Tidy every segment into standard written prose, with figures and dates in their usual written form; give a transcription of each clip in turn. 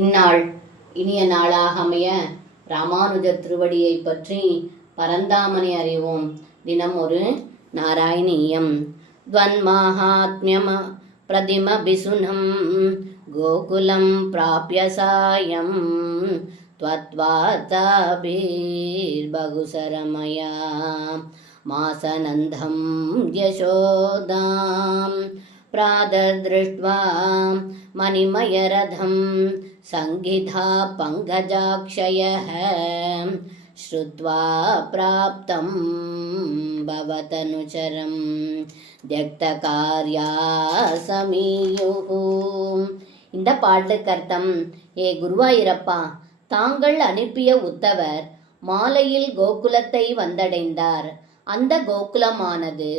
இந்நாள் இனிய நாளாக அமைய ராமானுஜர் திருவடியை பற்றி பரந்தாமனை அறிவோம். தினம் ஒரு நாராயணீயம். துவன்மாஹாத்மியம் பிரதிமபிசுனம் கோகுலம் பிராப்ய சாயம் त्वत्वार्ताभिर्बहुसरमया मासनन्दं यशोदां प्रादर्दृष्ट्वा मणिमयरथं संगिधा पङ्कजाक्षयः श्रुत्वा प्राप्तं भवतनुचरं त्यक्तकार्या समीयुः. இந்த பாட்டுக்கர்த்தம், ஏ குருவாயூரப்பா, தாங்கள் அனுப்பிய உத்தவர் மாலையில் கோகுலத்தை வந்தடைந்தார். அந்த கோகுலமானது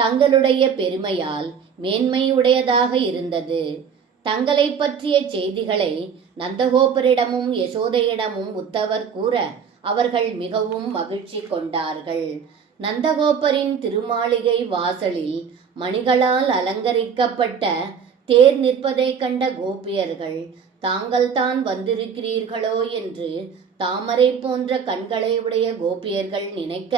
தங்களுடைய பெருமையால் மேன்மையுடையதாக இருந்தது. தங்களை பற்றிய செய்திகளை நந்தகோபரிடமும் யசோதையிடமும் உத்தவர் கூற அவர்கள் மிகவும் மகிழ்ச்சி கொண்டார்கள். நந்தகோபரின் திருமாளிகை வாசலில் மணிகளால் அலங்கரிக்கப்பட்ட தேர் நிற்பதை கண்ட கோபியர்கள், தாங்கள் தான் வந்திருக்கிறீர்களோ என்று தாமரை போன்ற கண்களை உடைய கோபியர்கள் நினைக்க,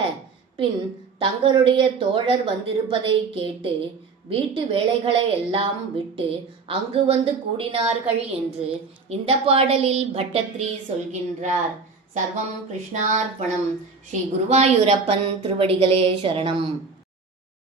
பின் தங்களுடைய தோழர் வந்திருப்பதை கேட்டு வீட்டு வேலைகளை எல்லாம் விட்டு அங்கு வந்து கூடினார்கள் என்று இந்த பாடலில் பட்டத்ரி சொல்கின்றார். சர்வம் கிருஷ்ணார்ப்பணம். ஸ்ரீ குருவாயூரப்பன் திருவடிகளே சரணம்.